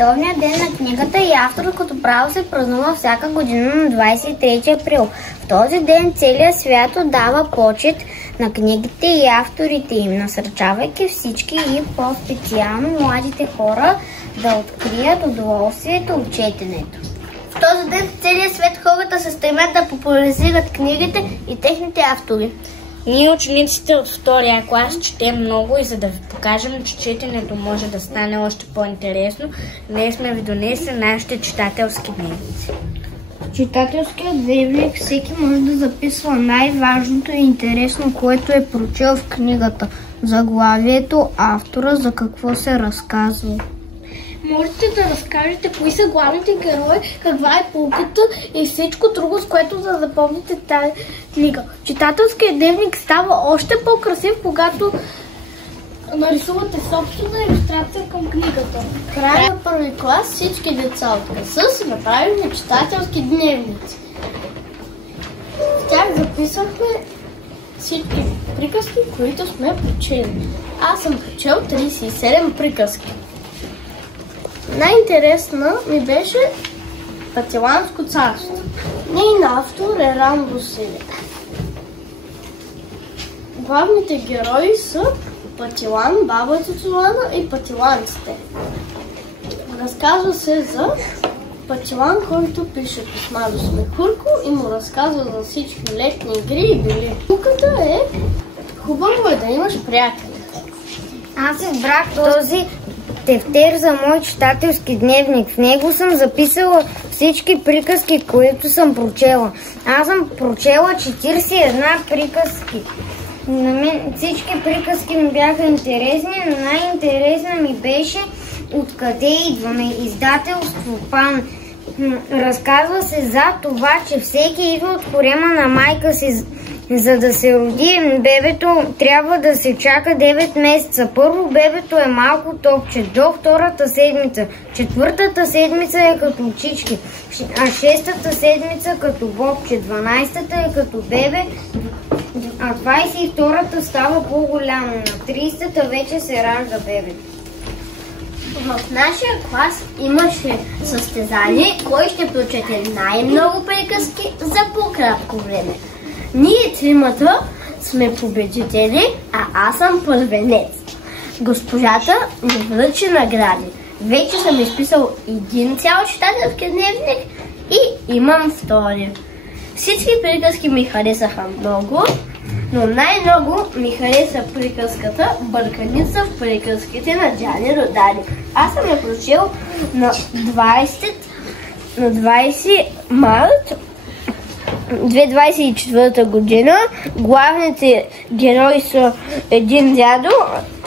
Световния ден на книгата и авторското право се празнува всяка година на 23 април. В този ден целият свят отдава почет на книгите и авторите им, насърчавайки всички и по-специално младите хора да открият удоволствието от четенето. В този ден в целия свет хората се стремят да популяризират книгите и техните автори. Ние, учениците от втория клас, четем много и за да ви покажем, че четенето може да стане още по-интересно, днес сме ви донесли нашите читателски дневници. В читателския дневник всеки може да записва най-важното и интересно, което е прочел в книгата, заглавието, автора, за какво се разказва. Можете да разкажете кои са главните герои, каква е поуката и всичко друго, с което да запомните тази книга. Читателският дневник става още по-красив, когато нарисувате собствена илюстрация към книгата. В края на първи клас всички деца от класа си направили читателски дневници. В тях записахме всички приказки, които сме прочели. Аз съм прочел 37 приказки. Най-интересна ми беше Патиланско царство. Нейн автор е Рамбо Силе. Главните герои са Патилан, баба Цуцулана и патиланците. Разказва се за Патилан, който пише писма до Смехурко и му разказва за всички летни игри и били. Пуката е хубаво е да имаш приятели. Аз избрах този тефтер за мой читателски дневник. В него съм записала всички приказки, които съм прочела. Аз съм прочела 41 приказки. На мен всички приказки ми бяха интересни, но най-интересна ми беше Откъде идваме, издателство Пан. Разказва се за това, че всеки идва от корема на майка си. За да се роди бебето, трябва да се чака 9 месеца. Първо бебето е малко топче, до втората седмица. Четвъртата седмица е като очички, а шестата седмица като бобче, 12-та е като бебе, а 22-та става по-голямо. На 30-та вече се ражда бебето. В нашия клас имаше състезание, кой ще прочете най-много приказки за по-кратко време. Ние тримата сме победители, а аз съм първенец. Госпожата ми връчи награди. Вече съм изписал един цял читателски дневник и имам втори. Всички приказки ми харесаха много, но най-много ми хареса приказката Бърканица в приказките на Джани Родари. Аз съм я прочел на 20 март 2024 година. Главните герои са един дядо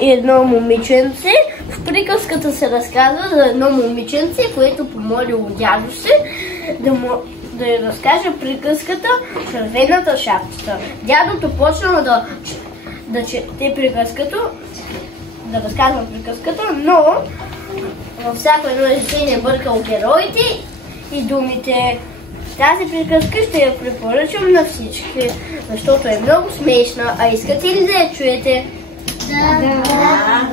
и едно момиченце. В приказката се разказва за едно момиченце, което помолило дядо си да я разкаже приказката Червената шапчица. Дядото почнал да чете приказката, да разказва приказката, но във всяко едно изречение бъркал героите и думите. Тази приказка ще я препоръчам на всички, защото е много смешна. А искате ли да я чуете? Да.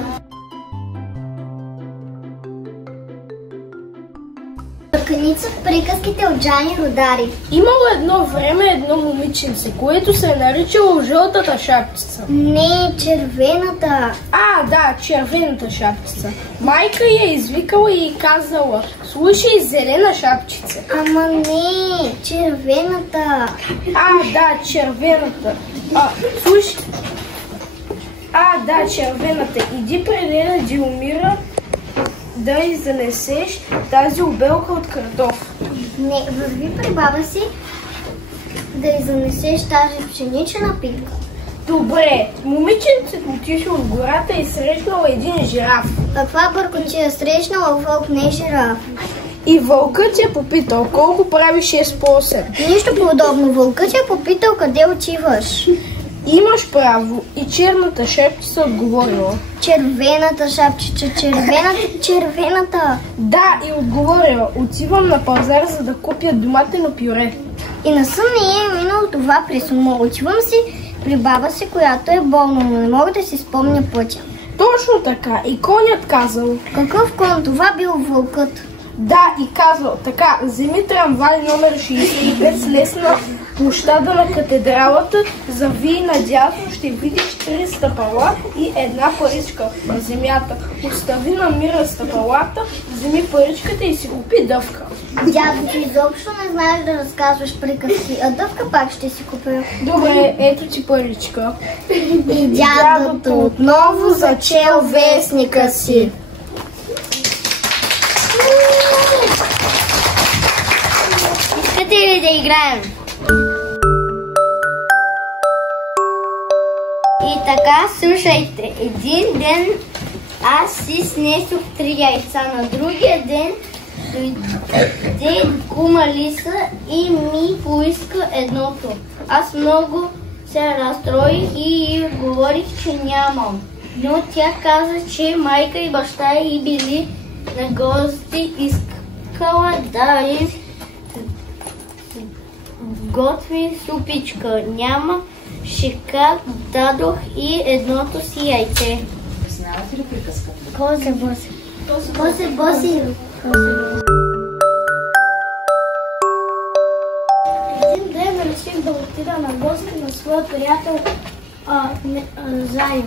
Бърканица в приказките от Джани Родари. Имало едно време едно момиченце, което се е наричало Жълтата шапчица. Не, червената. Да, червената шапчица. Майка я извикала и казала: слушай, зелена шапчица. Ама не, червената. Да, червената. Слушай. Да, червената. Иди при Леля Дилмира да й занесеш тази обелка от картоф. Не, върви при баба си да й занесеш тази пшенична пипка. Добре, момиченцето отишло в гората и срещнала един жираф. Каква бъркотия срещнала вълк, не жираф? И вълкът я попитал колко прави 6 по 8. Нищо подобно. Вълкът я попитал къде отиваш. Имаш право. И черната шапчица отговорила. Червената шапчица, червената. Да, и отговорила: отивам на пазар, за да купя доматено пюре. И на сън не е минало това през ума. Отивам си при баба си, която е болна, но не мога да си спомня пътя. Точно така. И конят казал. Какъв кон? Това бил вълкът. Да, и казал така: вземи трамвай номер 65, слез на площада на катедралата, завий надясно, ще видиш 3 стъпала и една паричка на земята. Остави на мира стъпалата, вземи паричката и си купи дъвка. Дядо, ти изобщо не знаеш да разказваш приказки, а дъвка пак ще си купя. Добре, ето ти паричка. И дядото отново зачел вестника си. Искате ли да играем? И така, слушайте. Един ден аз си снесох 3 яйца. На другия ден дойде кума Лиса и ми поиска едното. Аз много се разстроих и говорих, че нямам. Но тя каза, че майка и баща й били на гости, искала да им готви супичка. Няма шика, дадох и едното си яйце. Знаете ли приказката? Козе боси. Козе боси. Един ден реших да отида на гости на своя приятел Заев.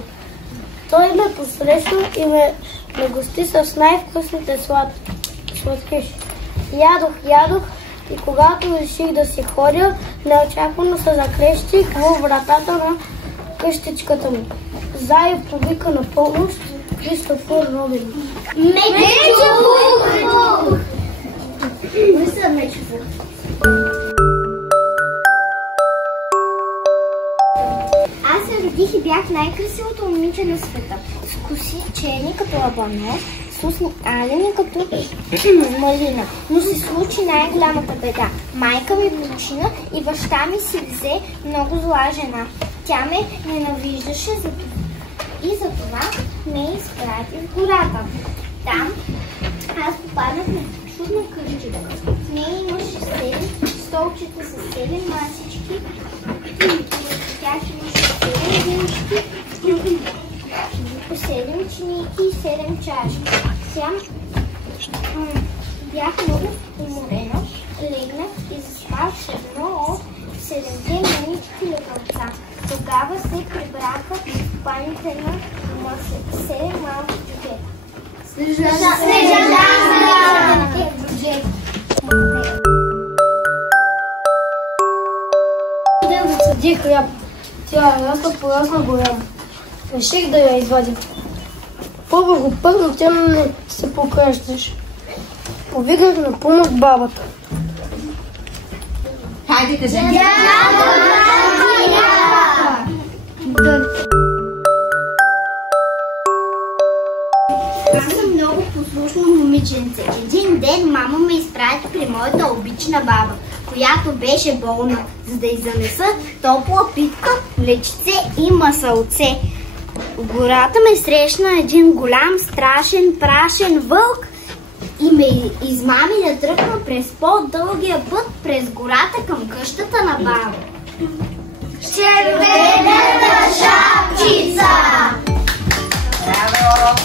Той ме посрещна и ме нагости с най-вкусните сладкиши. Ядох и когато реших да си ходя, неочаквано се закрещих в вратата на къщичката му. Заев повика на помощ Кристофър Робин. Кои са Мечо? Аз се родих и бях най-красивото момиче на света. С коси черни като лабано, с устни алени като малина. Но се случи най-голямата беда. Майка ми почина и баща ми си взе много зла жена. Тя ме ненавиждаше и затова ме изпрати в гората. Там аз попаднах на чудна къщичка. В нея имаше 7 столчета с 7 масички. Тя имаше 7 вилички, по 7 чинийки и 7 чашки. Сега бях много уморена, легнах и заспах в едно от 7-те манички легълца. Тогава се прибраха в паните на 7 малки джугета. Ден да съди хляб. Тя е рasta порасна голяма. Реших да я извадя. Първо го пърно, тя не се покръщаш. Повиках на помощ бабата. Хайде, кажи. Аз съм много послушно момиченце. Един ден мама ме изпрати при моята обична баба, която беше болна, за да й занеса топла питка, млечце и масълце. В гората ме срещна един голям, страшен, прашен вълк и ме измами да тръгна през по-дългия път през гората към къщата на баба. Червената шапчица! Браво!